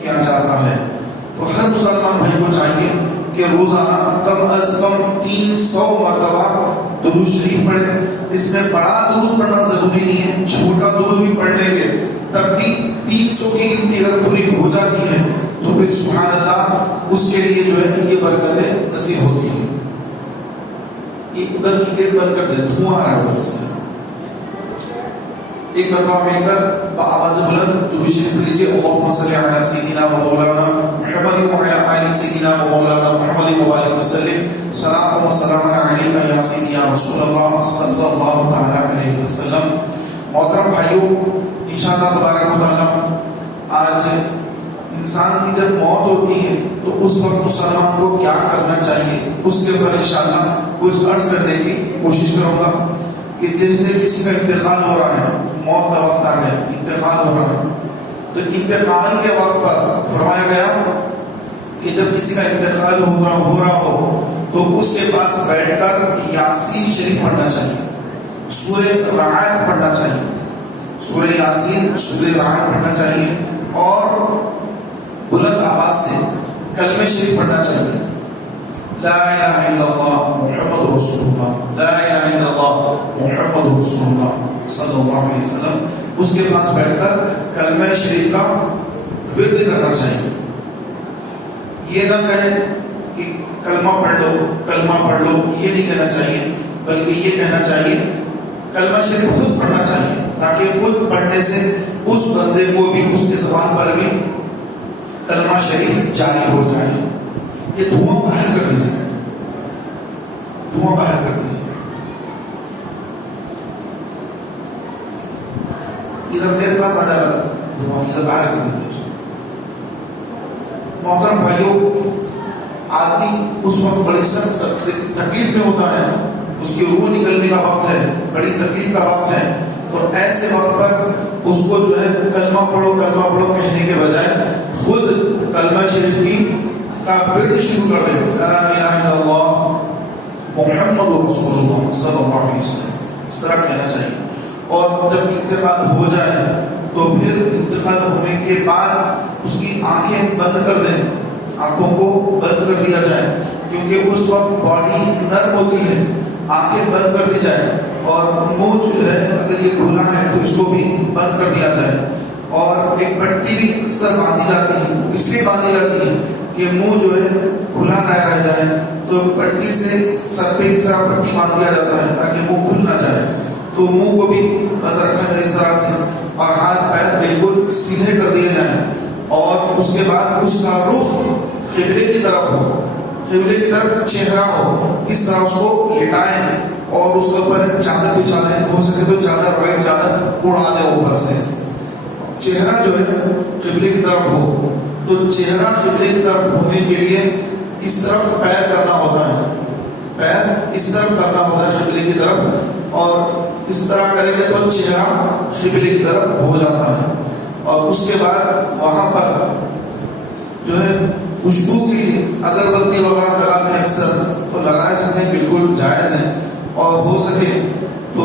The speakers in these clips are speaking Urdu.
کیا جاتا ہے، تو ہر مسلمان بھائی کو چاہیے کہ روزانہ کم از کم 300 مرتبہ درود شریف پڑھے۔ اس میں بڑا درود پڑھنا ضروری نہیں ہے، چھوٹا درود بھی پڑھ لیں گے تب بھی 300 کی گنتی اگر پوری ہو جاتی ہے تو پھر سبحان اللہ اس کے لیے جو ہے یہ برکتیں نصیب ہوتی ہیں۔ یہ ادھر کی گیٹ بند کر دیں، دھواں آ رہا ہے ادھر سے۔ ایک مرتبہ مل کر بآواز بلند درود شریف لیجیے، اللہم صلی علی سیدنا و مولانا محمد وعلی آل سیدنا و مولانا محمد مبارک وسلم، صلاۃ و سلام علیک یا سیدی یا رسول اللہ صلی اللہ تعالی علیہ وسلم۔ محترم بھائیوں، انشاءاللہ تبارک و تعالی آج انسان کی جب موت ہوتی ہے تو اس وقت مسلمان کو کیا کرنا چاہیے، اس کے اوپر انشاءاللہ کچھ عرض کرنے کی کوشش کروں گا کہ جیسے کسی کا انتقال ہو رہا ہے، موت کا وقت آ گیا، انتقال ہو رہا ہے، تو انتقال کے وقت پر فرمایا گیا کہ جب کسی کا انتقال ہو رہا ہو تو اس کے پاس بیٹھ کر یاسین شریف پڑھنا چاہیے، سورہ رعد پڑھنا چاہیے، سورہ یاسین، سورہ رعد پڑھنا چاہیے، اور بلند آواز سے کلمہ شریف پڑھنا چاہیے، لا الہ الا اللہ محمد رسول اللہ، لا الہ الا اللہ محمد رسول اللہ صلی اللہ علیہ وسلم۔ اس کے پاس بیٹھ کر کلمہ شریف کا ورد کرنا چاہیے۔ یہ نہ کہیں کہ کلمہ پڑھ لو، کلمہ پڑھ لو، یہ نہیں کہنا چاہیے، بلکہ یہ کہنا چاہیے کلمہ شریف خود پڑھنا چاہیے، تاکہ خود پڑھنے سے اس بندے کو بھی، اس کی زبان پر بھی کلمہ شریف جاری ہو جائے۔ یہ دھواں باہر کر دیجیے، دھواں باہر کر دیجیے، ادھر میرے پاس آ جائے گا دھواں، ادھر باہر کر دیجیے۔ محترم بھائیوں، آدمی اس وقت بڑی سخت تکلیف میں ہوتا ہے، اس کی روح نکلنے کا وقت ہے، بڑی تکلیف کا وقت ہے، تو ایسے وقت پر اس کو جو ہے کلمہ پڑھو کہنے کے بجائے خود کلمہ شریف کی کا ورد شروع کر دے، لا الہ الا اللہ محمد رسول اللہ صلی اللہ علیہ وسلم، اس طرح کہنا چاہیے۔ اور جب انتقال ہو جائے تو پھر انتقال ہونے کے بعد اس کی آنکھیں بند کر دیں، آنکھوں کو بند کر دیا جائے، کیونکہ اس وقت باڈی نرم ہوتی ہے، آنکھیں بند کر دی جائے، اور منہ جو ہے اگر یہ کھلا ہے تو اس کو بھی بند کر دیا جائے، اور ایک پٹی بھی اکثر باندھی جاتی ہے، اس لیے باندھی جاتی ہے کہ منہ جو ہے کھلا نہ رہ جائے، تو پٹی سے سر پہ اس طرح پٹی باندھ دیا جاتا ہے تاکہ منہ کھل نہ جائے، تو منہ کو بھی بند رکھا جائے اس طرح سے، اور ہاتھ پیر بالکل سیدھے کر دیے جائیں، اور اس کے بعد اس کا رخ قبلے کی طرف ہو، قبلے کی طرف چہرہ ہو، اس طرح اس کو لٹائیں، اور اس کے اوپر ایک چادر بچھا دیں، ہو سکے تو چادر، وائٹ چادر اڑا دیں اوپر سے، چہرہ جو ہے قبلے کی طرف ہو، تو چہرہ قبلے کی طرف ہونے کے لیے اس طرف پیر کرنا ہوتا ہے، پیر اس طرف کرنا ہوتا ہے قبلے کی طرف، اور اس طرح کریں گے تو چہرہ قبلے کی طرف ہو جاتا ہے، اور اس کے بعد وہاں پر جو ہے خوشبو کی اگربتی وغیرہ لگاتے ہیں اکثر، تو لگا سکتے ہیں، بالکل جائز ہے، اور ہو سکے تو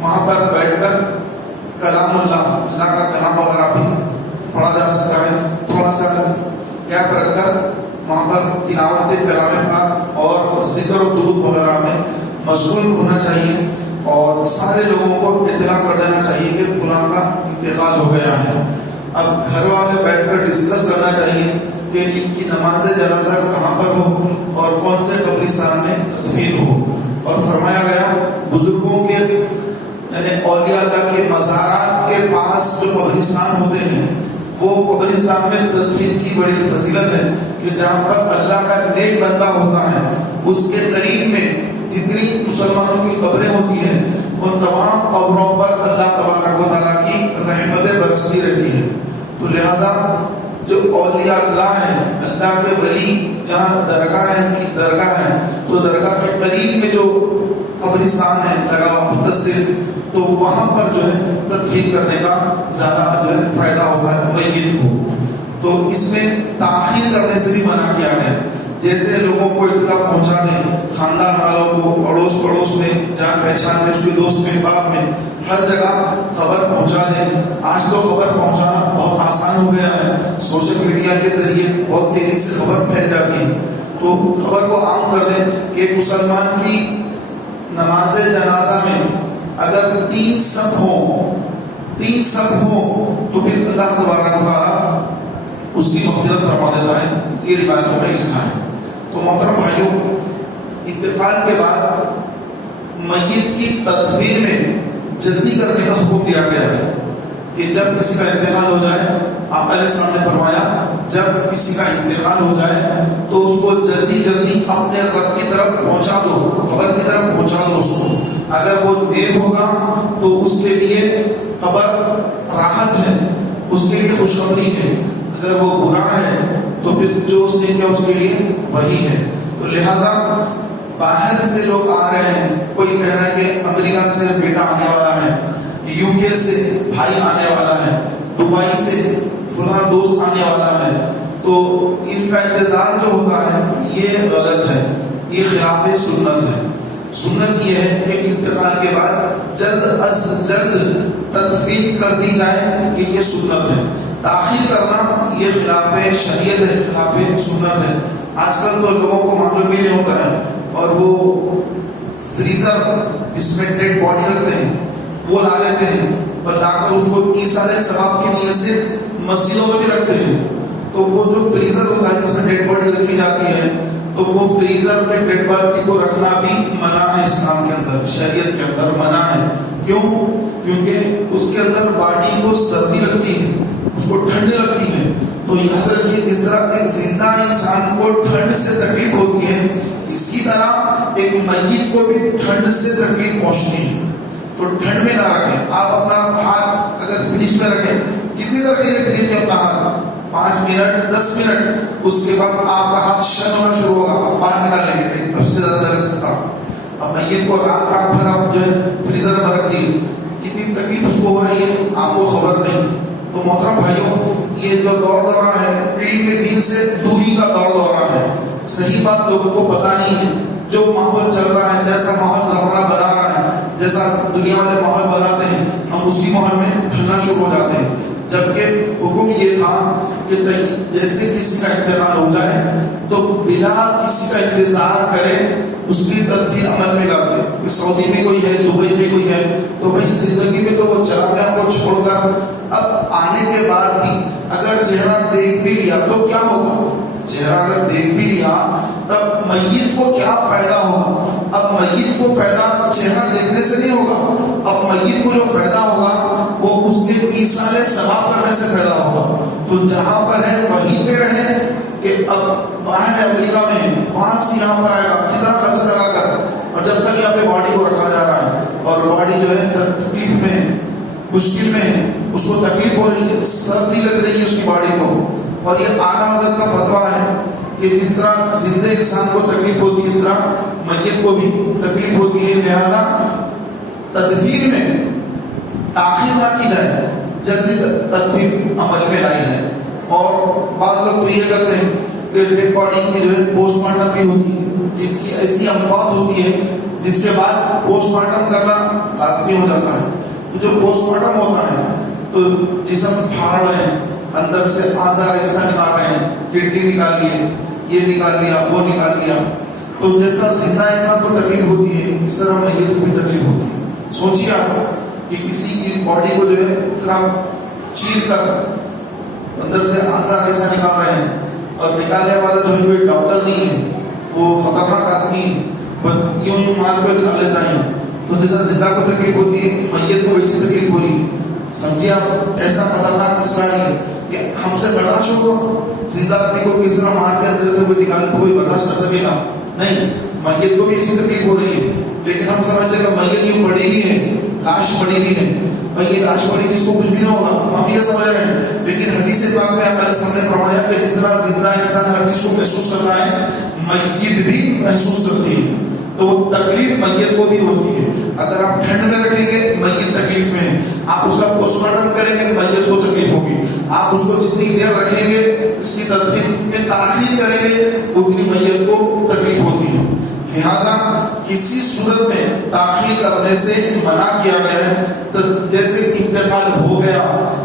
وہاں پر بیٹھ کر کلام اللہ کا کلام وغیرہ بھی پڑھا جا سکتا ہے، تھوڑا سا گیپ رکھ کر وہاں پر تلاوت کلام پاک اور ذکر و درود وغیرہ میں مشغول ہونا چاہیے، اور سارے لوگوں کو اطلاع کر دینا چاہیے کہ فلاں کا انتقال ہو گیا ہے۔ اب گھر والے بیٹھ کر ڈسکس کرنا چاہیے کہ ان کی نماز جنازہ کہاں پر ہو اور کون سے قبرستان میں تدفین ہو، اور فرمایا گیا بزرگوں کے یعنی اولیاء اللہ کے مزارات کے پاس جو قبرستان ہوتے ہیں، وہ قبرستان میں تدفین کی بڑی فضیلت ہے کہ جہاں پر اللہ کا نیک بندہ ہوتا ہے اس کے قریب میں جتنی مسلمانوں کی قبریں ہوتی ہیں ان تمام قبروں پر اللہ تبارک و تعالیٰ کی رحمتیں برستی رہتی ہیں، تو لہٰذا جو اولیاء اللہ ہیں، اللہ کے ولی جہاں درگاہ ہے، ان کی درگاہ ہے، تو درگاہ کے قریب میں جو قبرستان ہے لگا متصل، تو وہاں پر جو ہے تدفین کرنے کا زیادہ جو ہے فائدہ ہوتا ہے میت کو، تو اس میں تاخیر کرنے سے بھی منع کیا گیا۔ جیسے لوگوں کو اطلاع پہنچا دیں، خاندان والوں کو، پڑوس میں، جان پہچان میں، اس کے دوست میں، باپ میں، ہر جگہ خبر پہنچا دیں۔ آج تو خبر پہنچانا بہت آسان ہو گیا ہے، سوشل میڈیا کے ذریعے بہت تیزی سے خبر پھیل جاتی ہے۔ تو خبر کو عام کر دیں کہ ایک مسلمان کی نماز جنازہ میں اگر 3 صف ہوں تو پھر اللہ تبارک و تعالیٰ اس کی مغفرت فرما دیتا ہے، یہ روایتوں میں لکھا ہے۔ تو محترم بھائیوں، انتقال کے بعد میت کی تدفین میں جلدی کرنے کا حکم دیا گیا ہے کہ جب کسی کا انتقال ہو جائے، آپ علیہ السلام نے فرمایا جب کسی کا انتقال ہو جائے تو اس کو جلدی اپنے رب کی طرف پہنچا دو، قبر کی طرف پہنچا دو اس کو۔ اگر وہ دیر ہوگا تو اس کے لیے قبر راحت ہے، اس کے لیے خوشخبری ہے، اگر وہ برا ہے تو پھر جو اس نے کیا اس کے لیے وہی ہے۔ تو لہٰذا باہر سے لوگ آ رہے ہیں، کوئی کہہ رہا ہے کہ امریکہ سے بیٹا آنے والا ہے، UK سے بھائی آنے والا ہے، دبئی سے فلاں دوست آنے والا ہے، تو ان کا انتظار جو ہوتا ہے یہ غلط ہے، یہ خلاف سنت ہے۔ سنت یہ ہے کہ انتقال کے بعد جلد از جلد تدفین کر دی جائے، کہ یہ سنت ہے۔ تاخیر کرنا یہ خلاف شریعت ہے، خلاف سنت ہے۔ آج کل تو لوگوں کو معلوم بھی نہیں ہوتا ہے، اور وہ فریزر جس میں ڈیڈ باڈی رکھتے ہیں وہ لا لیتے ہیں، اور لا کر اس کو ایصال ثواب کی نیت سے مسجدوں میں بھی رکھتے ہیں۔ تو وہ جو فریزر ہوتا ہے جس میں ڈیڈ باڈی رکھی جاتی ہے، تو وہ فریزر میں ڈیڈ باڈی کو رکھنا بھی منع ہے، اسلام کے اندر، شریعت کے اندر منع ہے۔ کیوں؟ کیونکہ اس کے اندر باڈی کو سردی لگتی ہے، اس کو ٹھنڈ لگتی ہے۔ تو یاد رکھیے، جس طرح ایک زندہ انسان کو ٹھنڈ سے تکلیف ہوتی ہے، اسی طرح ایک میت کو بھی ٹھنڈ سے تکلیف پہنچتی ہے۔ تو ٹھنڈ میں نہ رکھیں۔ آپ اپنا ہاتھ اگر فریج میں رکھیں، کتنی دیر رکھیں گے فریج میں اپنا ہاتھ؟ 5 منٹ 10 منٹ، اس کے بعد آپ کا ہاتھ شل ہونا شروع ہوگا، آپ باہر نکال لیں گے، اب سے زیادہ رکھ سکتا ہوں۔ اب میت کو رات بھر آپ جو ہے فریزر میں رکھ دی، کتنی تکلیف اس کو ہو رہی ہے آپ کو خبر نہیں۔ تو محترم بھائیوں، یہ جو دورہ ہے دین میں دین سے دوری کا دورہ ہے۔ صحیح بات لوگوں کو پتہ نہیں ہے۔ جو ماحول چل رہا ہے، جیسا ماحول زمانہ بنا رہا ہے، جیسا دنیا والے ماحول بناتے ہیں، ہم اسی ماحول میں ڈھلنا شروع ہو جاتے ہیں۔ جبکہ حکم یہ تھا کہ جیسے کسی کا انتقال ہو جائے تو بلا کسی کا انتظار کرے اس کی تدفین عمل میں لاتے ہیں۔ سعودی میں کوئی ہے، دبئی میں کوئی ہے، تو بھائی زندگی میں تو وہ چلا گیا کو چھوڑ کر، اب آنے کے بعد بھی اگر چہرہ دیکھ بھی لیا تو کیا ہوگا؟ چہرہ اگر دیکھ بھی لیا تب میت کو کیا فائدہ ہوگا؟ اب میت کو فائدہ چہرہ دیکھنے سے نہیں ہوگا، اب میت کو جو فائدہ ہوگا وہ اس کے ایصال ثواب کرنے سے فائدہ ہوگا۔ تو جہاں پر ہے وہیں پہ رہے، کہ اب باہر امریکہ میں ہے، وہاں سے یہاں پر آئے گا کتنا خرچہ لگا کر، اور جب تک یہاں پہ باڈی کو رکھا جا رہا ہے اور باڈی جو ہے تکلیف میں ہے، مشکل میں ہے، اس کو تکلیف ہو رہی ہے، سردی لگ رہی ہے اس کی باڈی کو، اور یہ اعلیٰ حضرت کا فتویٰ ہے کہ جس طرح زندہ انسان کو تکلیف ہوتی ہے اس طرح میت کو بھی تکلیف ہوتی ہے۔ لہذا تدفین میں تاخیر نہ کی جائے، جلدی تدفین عمل میں لائی جائے۔ اور بعض لوگ تو یہ کرتے ہیں کہ ڈیڈ باڈی کی جو ہے پوسٹ مارٹم بھی ہوتی ہے، جن کی ایسی اموات ہوتی ہے جس کے بعد پوسٹ مارٹم کرنا لازمی ہو جاتا ہے۔ جو پوسٹ مارٹم ہوتا ہے تو جسم پھاڑ رہے ہیں، اندر سے آزار ایسا نکال رہے ہیں، کڈنی نکال لیے، یہ نکال لیا، وہ نکال لیا، تو جیسا زندہ انسان کو تکلیف ہوتی ہے اس طرح میت کو بھی تکلیف ہوتی ہے۔ سوچیے آپ کہ کسی کی باڈی کو جو ہے اتنا چیر کر اندر سے آزار ایسا نکال رہے ہیں، اور نکالنے والا جو ہے کوئی ڈاکٹر نہیں ہے، وہ خطرناک آدمی ہے، بس یوں مار کو نکال لیتا ہے۔ تو جیسا زندہ کو تکلیف ہوتی ہے میت کو ویسی تکلیف ہو رہی ہے۔ سمجھیے آپ کیسا خطرناک مسئلہ ہے کہ ہم سے برداشت ہوگا زندہ آدمی کو کس طرح مار کے اندر سے کوئی نکال، کوئی برداشت کر سکے گا نہیں۔ میت کو بھی ایسی تکلیف ہو رہی ہے، لیکن ہم سمجھتے ہیں کہ میت یوں پڑی ہوئی ہے، لاش پڑی ہوئی ہے، بھائی یہ لاش پڑی، اس کو کچھ بھی نہ ہوگا، ہم یہ سمجھ رہے ہیں۔ لیکن حدیث پاک میں آپ علیہ السلام نے فرمایا کہ جس طرح زندہ انسان ہر چیز کو محسوس کرتا ہے، میت بھی محسوس کرتی ہے۔ تو وہ تکلیف میت کو بھی ہوتی ہے۔ اگر آپ ٹھنڈ میں رکھیں گے میت تکلیف میں ہے، آپ اس کا پوسٹ مارٹم کریں گے میت کو تکلیف ہوگی، آپ اس کو جتنی دیر رکھیں گے اس کی تدفین میں تاخیر کریں گے اتنی میت کسی صورت میں تاخیر کرنے سے منع کیا گیا ہے. تو جیسے انتقال ہو گیا،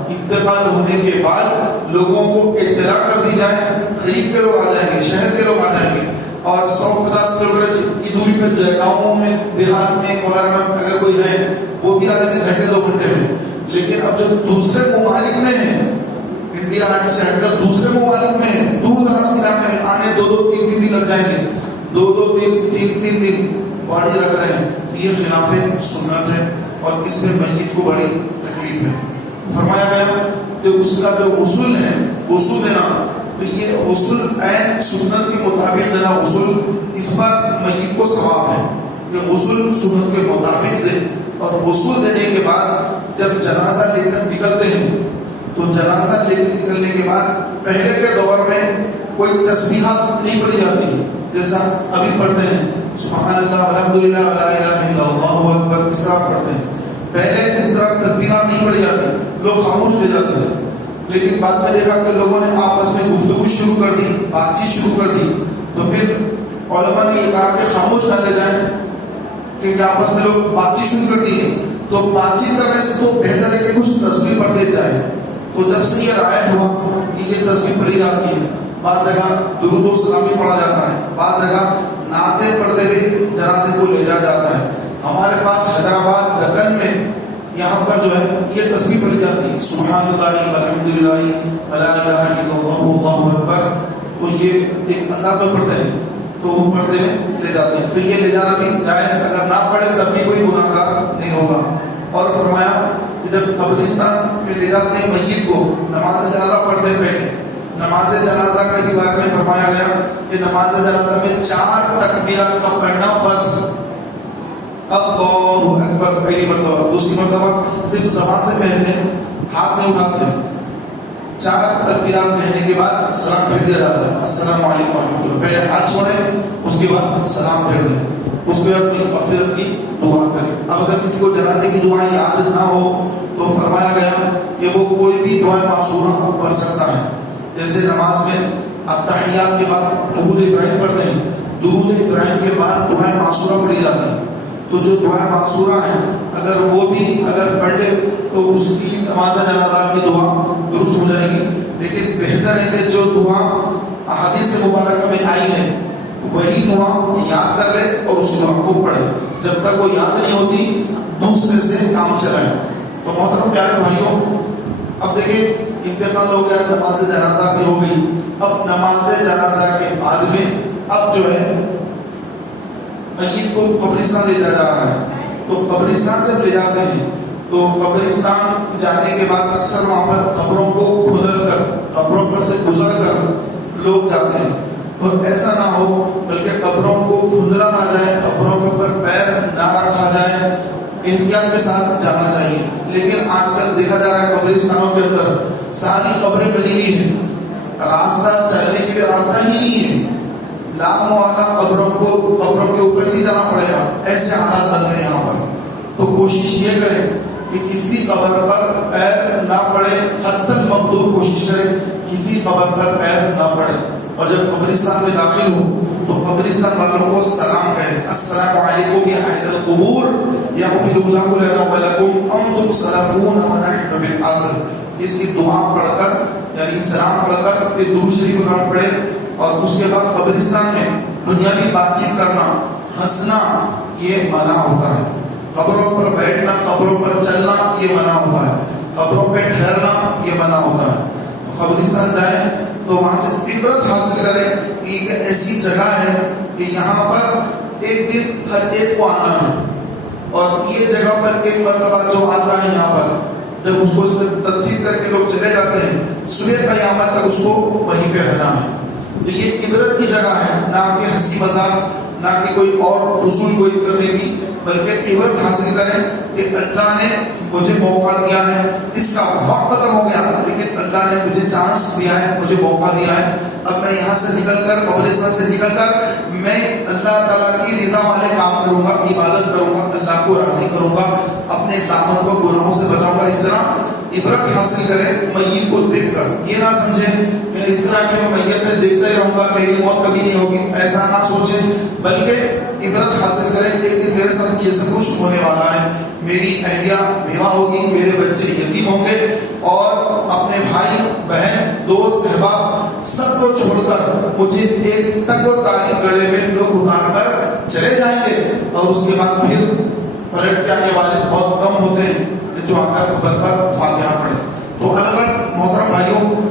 انتقال ہونے کے بعد لوگوں کو اطلاع کر دی جائے، قریب کے لوگ آ جائیں گے، شہر کے لوگ آ جائیں گے، اور 150 کلو میٹر کی دوری پر گاؤں میں، دیہات میں وغیرہ میں اگر کوئی ہے وہ بھی آ جاتے ہیں گھنٹے 2 گھنٹے میں. لیکن اب جو دوسرے ممالک میں ہیں، انڈیا سے ہٹ کر دوسرے ممالک میں ہیں، دور دراز کے علاقے میں آنے 2-3 دن لگ جائیں گے، 2-3 دن گاڑی رکھ رہے ہیں. یہ خلاف سنت ہے اور اس میں میت کو بڑی تکلیف ہے. فرمایا گیا کہ اس کا جو غسل ہے، غسل دینا، تو یہ غسل عین سنت کے مطابق دینا، غسل اس پر میت کو ثواب ہے کہ غسل سنت کے مطابق دے. اور غسل دینے کے بعد جب جنازہ لے کر نکلتے ہیں تو جنازہ لے کر نکلنے کے بعد پہلے کے دور میں کوئی تسبیحات نہیں پڑھی جاتی جیسا ابھی پڑھتے ہیں، سبحان اللہ الحمدللہ لا الہ الا اللہ اکبر، اس طرح پڑھتے ہیں. پہلے اس طرح تکبیرات نہیں پڑھی جاتی، لوگ خاموش رہ جاتے تھے. لیکن بعد میں دیکھا کہ لوگوں نے آپس میں گفتگو شروع کر دی، بات چیت شروع کر دی، تو پھر علماء نے یہ کہا کہ خاموش نہ رہ جائیں، کہ آپس میں لوگ بات چیت شروع کر دی ہے تو بات چیت کرنے سے تو بہتر ہے کہ کچھ تسبیح پڑھتے جائے. تو جب سے یہ رائج ہوا کہ یہ تسبیح پڑھی جاتی ہے، بعض جگہ درود و سلام بھی پڑھا جاتا ہے، بعض جگہ نعتیں پڑھتے ہوئے جنازے کو لے جایا جاتا ہے. ہمارے پاس حیدرآباد دکن میں یہاں پر جو ہے یہ تسبیح پڑھی جاتی ہے، سبحان اللہ والحمدللہ ولا الہ الا اللہ واللہ اکبر. تو یہ ایک انداز میں پڑھتے ہیں تو وہ پڑھتے ہوئے لے جاتے ہیں. تو یہ لے جانا بھی جائز، اگر نہ پڑھے تب بھی کوئی گناہ گار نہیں ہوگا. اور فرمایا کہ جب قبرستان میں لے جاتے ہیں میت کو، نماز جنازہ پڑھتے ہیں، پہلے نماز جنازہ کے بارے میں فرمایا گیا کہ نماز جنازہ میں 4 تکبیرات کا پڑھنا فرض. اللہ اکبر پہلی مرتبہ، دوسری مرتبہ صرف زبان سے کہتے ہیں، ہاتھ نہیں اٹھاتے ہیں. 4 تکبیرات کہنے کے بعد سلام پھیر دیا جاتا ہے، السلام علیکم ورحمۃ اللہ. پہلے ہاتھ چھوڑیں، اس کے بعد سلام پھیر دیں، اس کے بعد مغفرت کی دعا کریں. اب اگر کسی کو جنازے کی دعا یاد نہ ہو تو فرمایا گیا کہ وہ کوئی بھی دعا معصورہ پڑھ سکتا ہے. جیسے نماز میں التحیات کے بعد درود ابراہیم پڑھتے ہیں، درود ابراہیم کے بعد دعائیں معصورہ پڑھی جاتی ہیں. تو جو دعائیں معصورہ ہیں اگر وہ بھی پڑھ لے تو اس کی نماز جنازہ کی دعا درست ہو جائے گی. لیکن بہتر ہے کہ جو دعا احادیث مبارکہ میں آئی ہے وہی دعا یاد کر لے اور اس دعا کو پڑھے. جب تک وہ یاد نہیں ہوتی دوسرے سے کام چلائیں. تو محترم پیارے بھائیوں، اب دیکھیں انتقال ہو گیا، نماز جنازہ بھی ہو گئی. اب نماز جنازہ کے بعد میں اب جو ہے میت کو قبرستان لے جایا جا رہا ہے. تو قبرستان جب لے جاتے ہیں تو قبرستان جانے کے بعد اکثر وہاں پر قبروں کو کھدل کر، قبروں پر سے گزر کر لوگ جاتے ہیں. تو ایسا نہ ہو بلکہ قبروں کو کھدلا نہ جائے، قبروں کے اوپر پیر نہ رکھا جائے، احتیاط کے ساتھ جانا چاہیے. لیکن آج کل دیکھا جا رہا ہے قبرستانوں کے اندر ساری قبریں بنی ہوئی ہیں، راستہ چلنے کے لیے راستہ ہی نہیں ہے. لاکھوں والا قبروں کے اوپر سے جانا پڑے گا، ایسے حالات بن رہے ہیں یہاں پر. تو کوشش یہ کریں کہ کسی قبر پر پیر نہ پڑے، حد تک مقدور کوشش کریں کسی قبر پر پیر نہ پڑے. اور جب قبرستان میں داخل ہو تو قبرستان والوں کو سلام کہیں، السلام علیکم یا اہل القبور یغفر اللہ لنا ولکم انتم سلفون ونحن بالآخر. اس کی دعا پڑھ کر یعنی سلام پڑھ کر پھر درود شریف پڑھے. اور اس کے بعد قبرستان میں دنیاوی بات چیت کرنا، ہنسنا یہ منع ہوتا ہے. قبروں پر بیٹھنا، قبروں پر چلنا یہ منع ہوتا ہے. قبروں پہ ٹھہرنا یہ منع ہوتا ہے. قبرستان جائیں تو وہاں سے عبرت حاصل کریں کہ ایک ایسی جگہ ہے کہ یہاں پر ایک دن ہر ایک کو آنا ہے، اور یہ جگہ پر ایک مرتبہ جو آتا ہے یہاں پر جب اس کو تدفین کر کے لوگ چلے جاتے ہیں، صبح قیامت تک اس کو وہیں پہ رہنا ہے. تو یہ عبرت کی جگہ ہے، نہ کہ ہنسی مذاق، نہ کہ کوئی اور فضول کوئی کرنے کی، بلکہ عبرت حاصل کریں کہ اللہ نے مجھے موقع دیا ہے، اس کا وقت ختم ہو گیا لیکن اللہ نے مجھے چانس دیا ہے، مجھے موقع دیا ہے. اب میں یہاں سے نکل کر، قبرستان سے نکل کر میں اللہ تعالیٰ کی رضا والے کام کروں گا، عبادت کروں گا، اللہ کو راضی کروں گا، اپنے دامن کو گناہوں سے بچاؤں گا. اس طرح عبرت حاصل کرے میت کو دیکھ کر. یہ نہ سمجھے کہ اس طرح کہ میں میت میں دیکھتا ہی رہوں گا, میری موت کبھی نہیں ہوگی, ایسا نہ سوچے, بلکہ عبرت حاصل کرے ایک دن میرے ساتھ یہ سب کچھ ہونے والا ہے, میری اہلیہ بیوہ ہوگی, میرے بچے یتیم ہوں گے, اور اپنے بھائی بہن دوست احباب سب کو چھوڑ کر مجھے ایک تک و تاریخ گڑھے میں لوگ اتار کر چلے جائیں گے, اور اس کے بعد پھر پلٹ کے آنے والے بہت کم ہوتے ہیں کہ جو آ کر قبر پر فاتحہ پڑھے. تو الغرض محترم بھائیوں,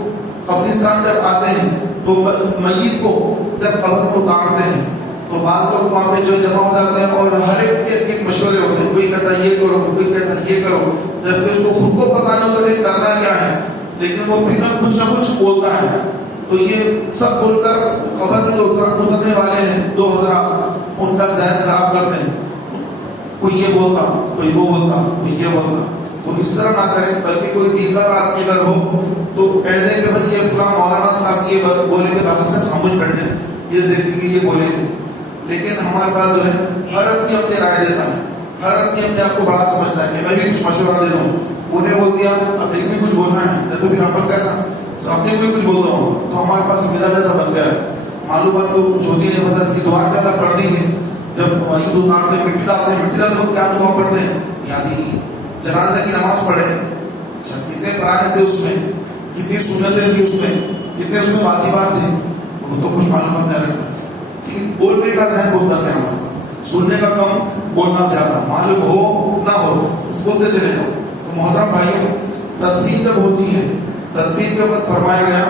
قبرستان جب آتے ہیں تو میت کو جب قبر کو اتارتے ہیں تو بعض لوگ وہاں پہ جو جمع ہو جاتے ہیں اور ہر ایک کے مشورے ہوتے ہیں, کوئی کہتا ہے یہ کرو, کوئی کہتا ہے یہ کرو, جبکہ اس کو خود کو پتہ نہیں ہوتا کہ کرنا کیا ہے, لیکن وہ پھر نہ کچھ بولتا ہے. تو یہ سب بول کر قبر میں جو اترنے والے ہیں دو حضرات, ان کا ذہن خراب کرتے ہیں, کوئی یہ بولتا, کوئی وہ بولتا, کوئی یہ بولتا. تو اس طرح نہ کریں, بلکہ کوئی دیندار آدمی اگر ہو تو کہہ دیں کہ بھائی یہ فلاں مولانا صاحب یہ بولیں گے, باقی سے خاموش بیٹھ جائیں, یہ دیکھیں گے یہ بولیں گے. لیکن ہمارے پاس جو ہے ہر آدمی اپنی رائے دیتا ہے, ہر آدمی اپنے آپ کو بڑا سمجھتا ہے کہ میں بھی کچھ مشورہ دے دوں, انہیں بول دیا اب ایک بھی کچھ بولنا ہے, نہیں تو پھر اپن کیسا, تو اپنے کو بھی کچھ بول رہا ہوں. تو ہمارے پاس مزاج ایسا بن گیا ہے. معلومات کو جوتی نے پتا, اس کی دعا کیا تھا پڑھ دیجیے, جب وہی دودھ ڈالتے مٹی ڈالتے ہیں, مٹی ڈالتے کیا دعا پڑھتے ہیں یاد ہی نہیں. جنازہ کی نماز پڑھے, اچھا کتنے فرائض تھے اس میں, کتنی سنتیں تھی اس میں, کتنے اس میں واجبات تھے, وہ تو کچھ معلومات نہیں رکھتا. لیکن بولنے کا ذہن بولتا نہیں ہمارے پاس, سننے کا کم, بولنا زیادہ, معلوم ہو نہ ہو اس بولتے چلے جاؤ. تو محترم بھائیوں, تدفین جب ہوتی ہے, تدفین کے وقت فرمایا گیا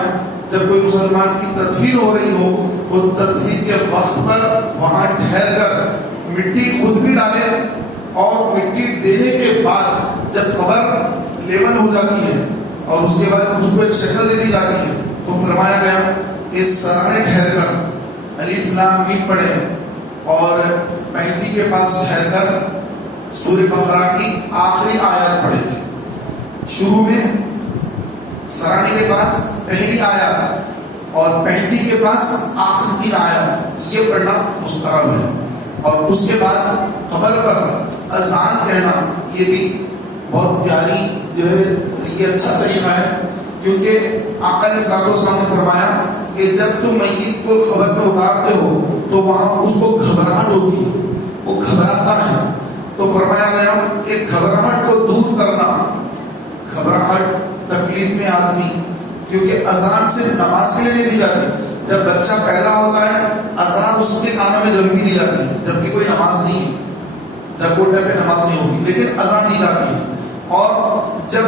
جب کوئی مسلمان کی تدفین ہو رہی ہو تو تدفین کے وقت پر وہاں ٹھہر کر مٹی خود بھی ڈالے, اور مٹی دینے کے بعد جب قبر لیول ہو جاتی ہے اور اس کے بعد اس کو ایک شکل دے دی جاتی ہے تو فرمایا گیا کہ سرانے ٹھہر کر الف لام میم پڑھے, اور مہدی کے پاس ٹھہر کر سورہ بقرہ کی آخری آیات پڑھے. شروع میں سرانے کے پاس پہلی آیات اور مہدی کے پاس آخری 3 آیات یہ پڑھنا مستحب ہے. اور اس کے بعد قبر پر اذان کہنا یہ بھی بہت پیاری جو ہے, یہ اچھا طریقہ ہے, کیونکہ آقا علیہ الصلوۃ والسلام نے فرمایا کہ جب تم میت کو قبر میں اتارتے ہو تو وہاں اس کو گھبراہٹ ہوتی ہے, وہ گھبراتا ہے. تو فرمایا گیا کہ گھبراہٹ کو دور کرنا, گھبراہٹ تکلیف میں آدمی, کیونکہ اذان صرف نماز کے لیے نہیں دی جاتی. جب بچہ پیدا ہوتا ہے اذان اس کے کانوں میں ضروری دی جاتی ہے, جبکہ کوئی نماز نہیں ہے, جب وہ ٹائم پہ نماز نہیں ہوتی, لیکن اذان دی جاتی ہے. اور جب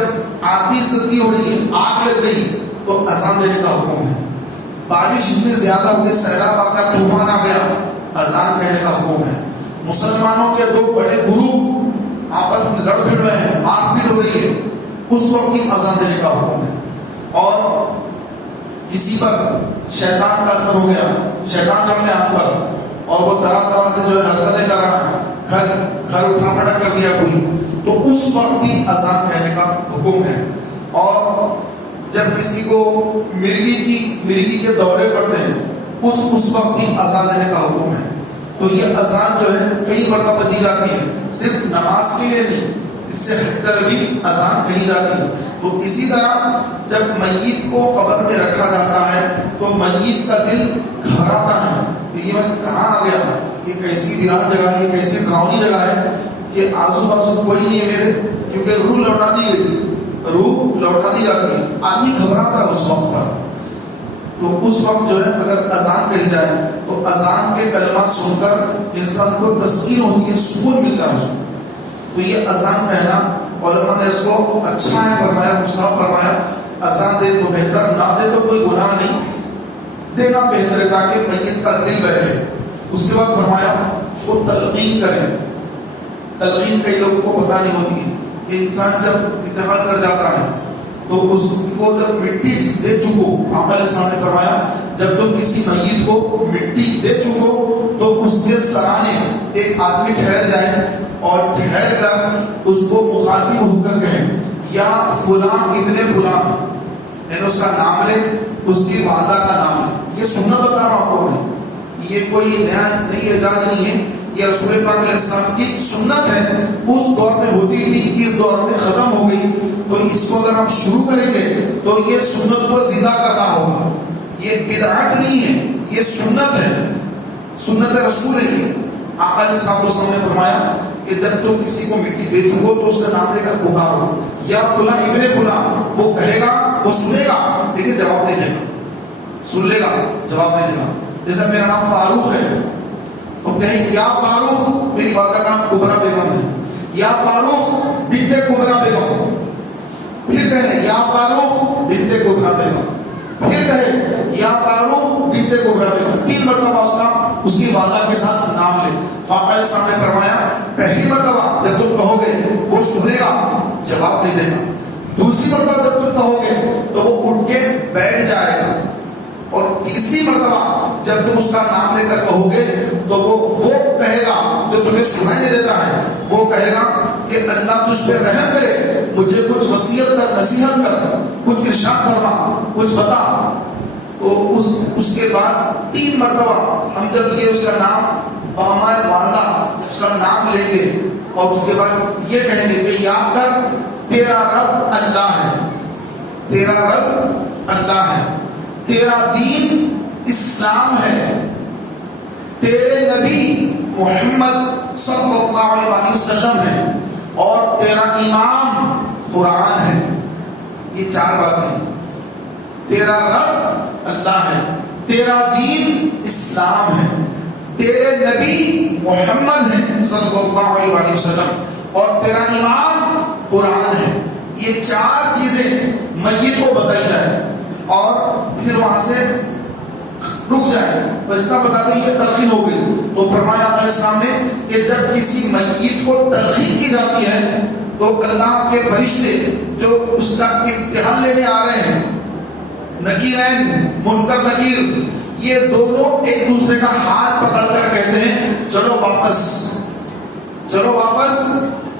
آتش زدگی ہو رہی ہے, آگ لگ گئی, تو اذان دینے کا حکم ہے. بارش اتنی زیادہ ہو گئی, سیلاب آ گیا, طوفان آ گیا, اذان کہنے کا حکم ہے. مسلمانوں کے 2 بڑے گروپ آپس میں لڑ بھڑ رہے ہیں, مار پیٹ ہو رہی ہے, اس وقت بھی اذان دینے کا حکم ہے. اور کسی پر شیطان کا اثر ہو گیا, شیطان چڑھ گیا ہاتھ پر, اور وہ طرح طرح سے جو ہے حرکتیں کر رہا ہے, گھر اٹھا پٹک کر دیا کوئی, تو اس وقت بھی اذان کہنے کا حکم ہے. اور جب کسی کو مرگی کے دورے پڑتے ہیں اس وقت بھی اذان دینے کا حکم ہے. تو یہ اذان جو ہے کئی مرتبہ دی جاتی ہے, صرف نماز کے لیے نہیں, اس سے ہٹ کر بھی اذان کہی جاتی ہے. تو اسی طرح جب میت کو قبر میں رکھا جاتا ہے تو میت کا دل گھبراتا ہے کہ یہ میں کہاں آ گیا, یہ کیسی ویران جگہ ہے, یہ کیسی ڈراؤنی جگہ ہے کہ آزو بازو کوئی نہیں ہے میرے, کیونکہ روح لوٹا دی گئی, روح لوٹا دی جاتی ہے, آدمی گھبراتا ہے اس وقت پر. تو اس وقت جو ہے اگر اذان کہی جائے تو اذان کے کلمات سن کر انسان کو تسکین ہوتی ہے, سکون ملتا ہے اس کو. تو یہ اذان کہنا علماء نے اس کو اچھا ہے فرمایا, مستحب فرمایا. اذان دے تو بہتر, نہ دے تو کوئی گناہ نہیں, دینا بہتر ہے تاکہ میت کا دل بہلے. اس کے بعد فرمایا اس کو تلقین کریں. تلقین کئی لوگوں کو پتہ نہیں ہوتی کہ انسان جب انتقال کر جاتا ہے تو اس کو جب مٹی دے چکو, آقا علیہ السلام نے فرمایا جب تم کسی میت کو مٹی دے چکو تو اس کے سرانے ایک آدمی ٹھہر جائے اور ٹھہر کر اس کو مخاطب ہو کر کہیں یا فلاں ابن فلاں, یعنی اس کا نام لے, اس کی والدہ کا نام لے. یہ سنت بتا رہا ہوں آپ کو میں, یہ کوئی نئی ایجاد نہیں ہے, یہ رسول پاک علیہ السلام کی سنت ہے، اس دور میں ہوتی تھی، اس دور میں ختم ہو گئی، تو اس کو اگر ہم شروع کریں گے تو یہ سنت کو زندہ کرنا ہوگا. یہ بدعت نہیں ہے، یہ سنت ہے، سنت رسول ہے. آقا علیہ السلام نے فرمایا کہ جب تم کسی کو مٹی دے چکو تو اس کا نام لے کر پکارو، یا فلاں ابن فلاں، وہ کہے گا، وہ سنے گا لیکن جواب نہیں دے گا، سن لے گا جواب نہیں دے گا. جیسا میرا نام فاروق ہے، تو کہیں یا فاروق، میری والدہ کا نام کبرا بیگم ہے، یا فاروق بنت کبرا بیگم، پھر کہیں یا فاروق بنت کبرا بیگم، پھر کہیں یا فاروق بنت کبرا بیگم. 3 مرتبہ اس کی والدہ کے ساتھ نام لے. آقا علیہ السلام نے فرمایا پہلی مرتبہ جب تم کہو گے وہ سنے گا، جواب نہیں دے گا. دوسری مرتبہ جب تم کہو گے تو وہ اٹھ کے بیٹھ جائے گا. اور تیسری مرتبہ جب تم اس کا نام لے کر کہو گے تو وہ کہے گا جو تمہیں سنائی نہیں دیتا ہے، وہ کہے گا کہ اللہ تجھ پہ رحم کرے، مجھے کچھ وصیت کر، نصیحت کر، کچھ ارشاد فرما، کچھ بتا. تو اس کے بعد 3 مرتبہ ہم جب یہ اس کا نام ہمارے والدہ اس کا نام لیں گے اور اس کے بعد یہ کہیں گے کہ یاد کر تیرا رب اللہ ہے، تیرا رب اللہ ہے، تیرا دین اسلام ہے، تیرے نبی محمد صلی اللہ علیہ وسلم ہے، اور تیرا امام قرآن ہے. یہ 4 باتیں، تیرا رب اللہ ہے، تیرا دین اسلام ہے، تیرے نبی محمد ہے صلی اللہ علیہ وسلم، اور تیرا امام قرآن ہے. یہ 4 چیزیں میت کو بتائی جائے اور پھر وہاں سے رک جائے. بجتا بتا دیں یہ تلقین ہو گئی. تو فرمایا علیہ السلام نے کہ جب کسی میت کو تلقین کی جاتی ہے تو اللہ کے فرشتے جو اس کا امتحان لینے آ رہے ہیں، نکیرین منکر نکیر، یہ دونوں ایک دوسرے کا ہاتھ پکڑ کر کہتے ہیں چلو واپس، چلو واپس.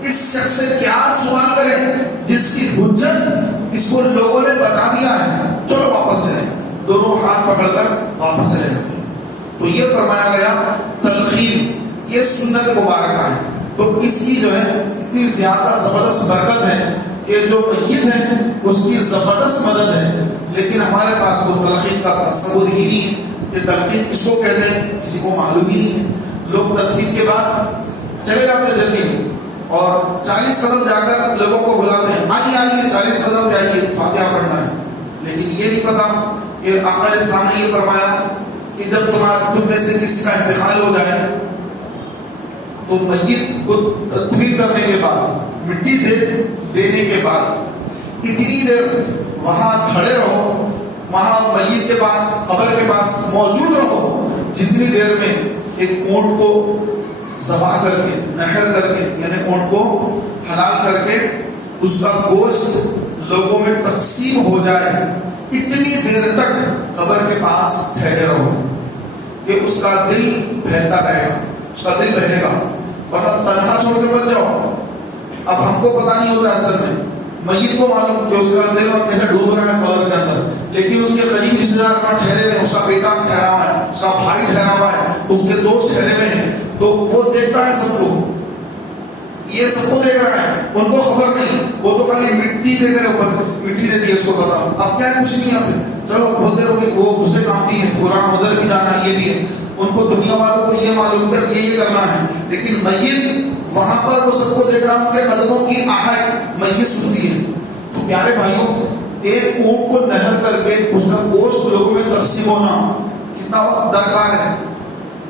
اس شخص سے کیا سوال کریں جس کی حجت اس کو لوگوں نے بتا دیا ہے، چلو واپس چلیں. دونوں ہاتھ پکڑ کر واپس چلے جاتے ہیں. تو یہ فرمایا گیا تلقین، یہ سنت مبارکہ ہے. تو اس کی جو ہے اتنی زیادہ زبردست برکت ہے کہ جو میت ہے اس کی زبردست مدد ہے. لیکن ہمارے پاس وہ تلقین کا تصور ہی نہیں ہے کہ تلقین کس کو کہتے ہیں، کسی کو معلوم ہی نہیں ہے. لوگ تدفین کے بعد چلے جاتے ہیں جلدی میں اور 40 قدم جا کر لوگوں کو بلاتے ہیں، آئیے آئیے 40 قدم جائیے فاتحہ پڑھنا ہے. لیکن یہ نہیں پتا کہ آقا علیہ السلام نے یہ فرمایا کہ جب تم میں سے کسی کا انتقال ہو جائے تو میت کو تدفین کرنے کے بعد، مٹی دینے کے بعد اتنی دیر وہاں کھڑے رہو، وہاں میت کے پاس، قبر کے پاس موجود رہو جتنی دیر میں ایک اونٹ کو ذبح کر کے، نحر کر کے، یعنی اونٹ کو حلال کر کے اس کا گوشت لوگوں میں تقسیم ہو جائے، اتنی دیر تک قبر کے پاس ٹھہرے رہو کہ اس کا دل بہتا رہے گا، اس کا دل بہے گا. ورنہ تنہا چھوڑ کے بچ جاؤ. اب ہم کو پتا نہیں ہوتا اصل میں، میت کو معلوم کہ اس کا دل کیسے ڈوب رہا ہے قبر کے اندر، لیکن اس کے قریب رشتے دار وہاں ٹھہرے ہوئے ہیں، اس کا بیٹا ٹھہرا ہوا ہے، اس کا بھائی ٹھہرا ہوا ہے، اس کے دوست ٹھہرے ہوئے ہیں. تو وہ دیکھتا ہے سب کو، یہ سب کو دیکھ رہا ہے، ان کو خبر نہیں، وہ تو خالی مٹی دے کر اوپر مٹی دے دی اس کو ختم. اب کیا ہے، کچھ نہیں ہے. چلو بہت دیر ہو گئی، وہ دوسرے کام بھی ہے، فلاں ادھر بھی جانا ہے، یہ بھی ہے. ان کو دنیا والوں کو یہ معلوم ہے کہ یہ کرنا ہے، لیکن میت وہاں پر وہ سب کو دیکھ رہا، ان کے قدموں کی آہٹ میت سنتی ہے. تو پیارے بھائیوں، ایک اونٹ کو نہر کر کے اس کا گوشت لوگوں میں تقسیم ہونا کتنا وقت درکار ہے،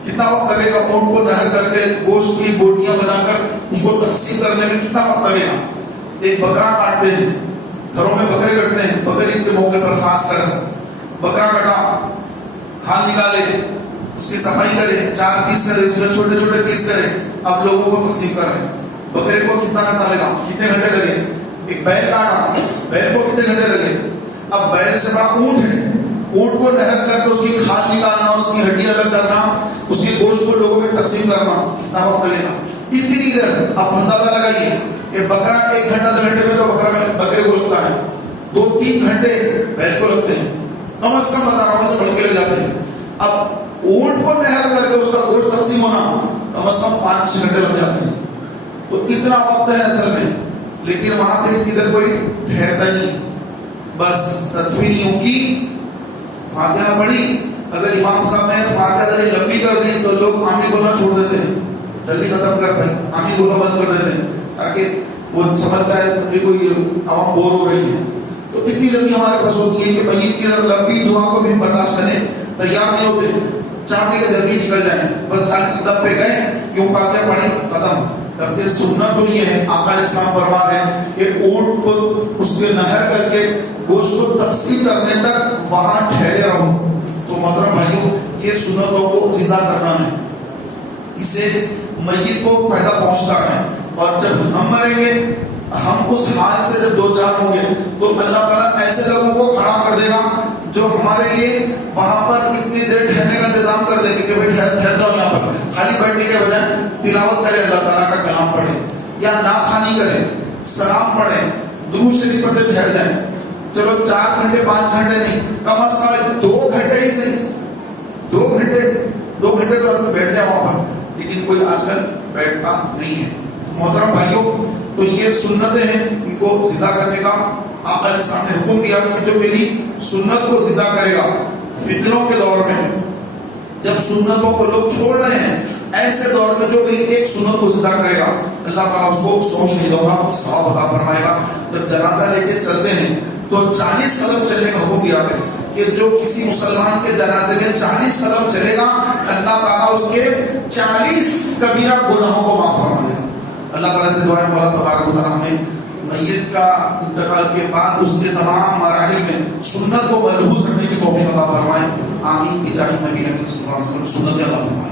کتنا وقت لگے گا. اونٹ کو نہر کر کے گوشت کی بوٹیاں بنا کر اس کو تقسیم کرنے میں کتنا وقت لگے گا. ایک بکرا کاٹتے ہیں، گھروں میں بکرے کٹتے ہیں، بقرعید کے موقع پر خاص کر بکرا کٹا، کھال نکالے، اس کی صفائی کرے، 4 پیس کرے، اس میں چھوٹے چھوٹے پیس کرے، اب لوگوں کو تقسیم کر رہے ہیں. بکرے کو کتنا گھنٹہ لگا، کتنے گھنٹے لگے. ایک بیل کاٹا، بیل کو کتنے گھنٹے لگے. اب بیل سے بڑا اونٹ ہے، اونٹ کو نہر کر کے اس کی کھال نکالنا، اس کی ہڈی الگ کرنا، اس کے گوشت کو لوگوں میں تقسیم کرنا کتنا وقت لگے گا. اتنی دیر. آپ اندازہ لگائیے کہ بکرا 1 گھنٹہ 2 گھنٹے میں تو بکرے کو لگتا ہے، 2-3 گھنٹے بیل کو لگتے ہیں، کم از کم بتا رہا ہوں سے بڑھ کے لگ جاتے ہیں. اب اونٹ کو نہر کر کے اس کا گوشت تقسیم ہونا کم از کم 5-6 گھنٹے لگ جاتے ہیں. تو اتنا وقت ہے اصل میں, لیکن وہاں پہ ادھر کوئی ٹھہرتا نہیں. بس تدفینیوں کی فاتحہ پڑھی, اگر امام صاحب نے فاتحہ ذرا لمبی کر دی تو لوگ آمین بولنا چھوڑ دیتے ہیں, جلدی ختم کر پائیں, آمین بولنا بند کر دیتے ہیں تاکہ وہ سمجھتا ہے کہ کوئی عوام بور ہو رہی ہے. تو اتنی جلدی ہمارے پاس ہوتی ہے کہ میت کی لمبی دعا کو بھی برداشت کرنے تیار نہیں ہوتے, چاہتے کہ جلدی نکل جائیں, بس 40 قدم پہ گئے, یوں فاتحہ پڑھی ختم. جبکہ سنت تو یہ ہے, آقا علیہ السلام فرما رہے ہیں کہ اونٹ کو اس کے نہر کر کے گوشت کو تقسیم کرنے تک وہاں ٹھہرے رہو. تو محترم بھائیوں, یہ سنتوں کو زندہ کرنا ہے, اسے میت کو فائدہ پہنچتا ہے. اور جب ہم مریں گے, ہم اس حال سے جب دو چار ہوں گے تو اللہ تعالیٰ ایسے لوگوں کو کھڑا کر دے گا جو ہمارے لیے وہاں پر اتنی دیر ٹھہرنے کا انتظام کر دیں گے کہ بھائی ٹھہر جاؤ یہاں پر, خالی بیٹھنے کے بجائے تلاوت کرے, اللہ تعالیٰ کا کلام پڑھے, یا نعت خوانی کرے, سلام پڑھے, درود شریف پڑھتے ٹھہر جائیں. چلو 4 گھنٹے 5 گھنٹے نہیں, کم از کم 2 گھنٹے ہی صحیح, 2 گھنٹے تو آدمی بیٹھ جائے وہاں پر, لیکن کوئی آج کل بیٹھتا نہیں ہے. محترم بھائیوں, تو یہ سنتیں ہیں, ان کو زندہ کرنے کا آقا علیہ السلام نے حکم دیا کہ جو میری سنت کو زندہ کرے گا فتنوں کے دور میں, جب سنتوں کو لوگ چھوڑ رہے ہیں, ایسے دور میں جو میری ایک سنت کو زندہ کرے گا, اللہ تعالیٰ اس کو 100 شہیدوں کا ثواب عطا فرمائے گا. جب جنازہ لے کے چلتے ہیں تو 40 قدم چلنے کا حکم دیا ہے کہ جو کسی مسلمان کے جنازے میں 40 قدم چلے گا, اللہ تعالیٰ اس کے 40 کبیرہ گناہوں کو معاف فرما دے گا. اللہ تعالیٰ سے دعا ہے مولا تبارک و تعالیٰ ہمیں میت کا انتقال کے بعد اس کے تمام مراحل میں سنت کو ملحوظ رکھنے کی توفیق عطا فرمائے. آمین. بجاہ نبی صلی اللہ علیہ وسلم. سنت عطا فرمائے.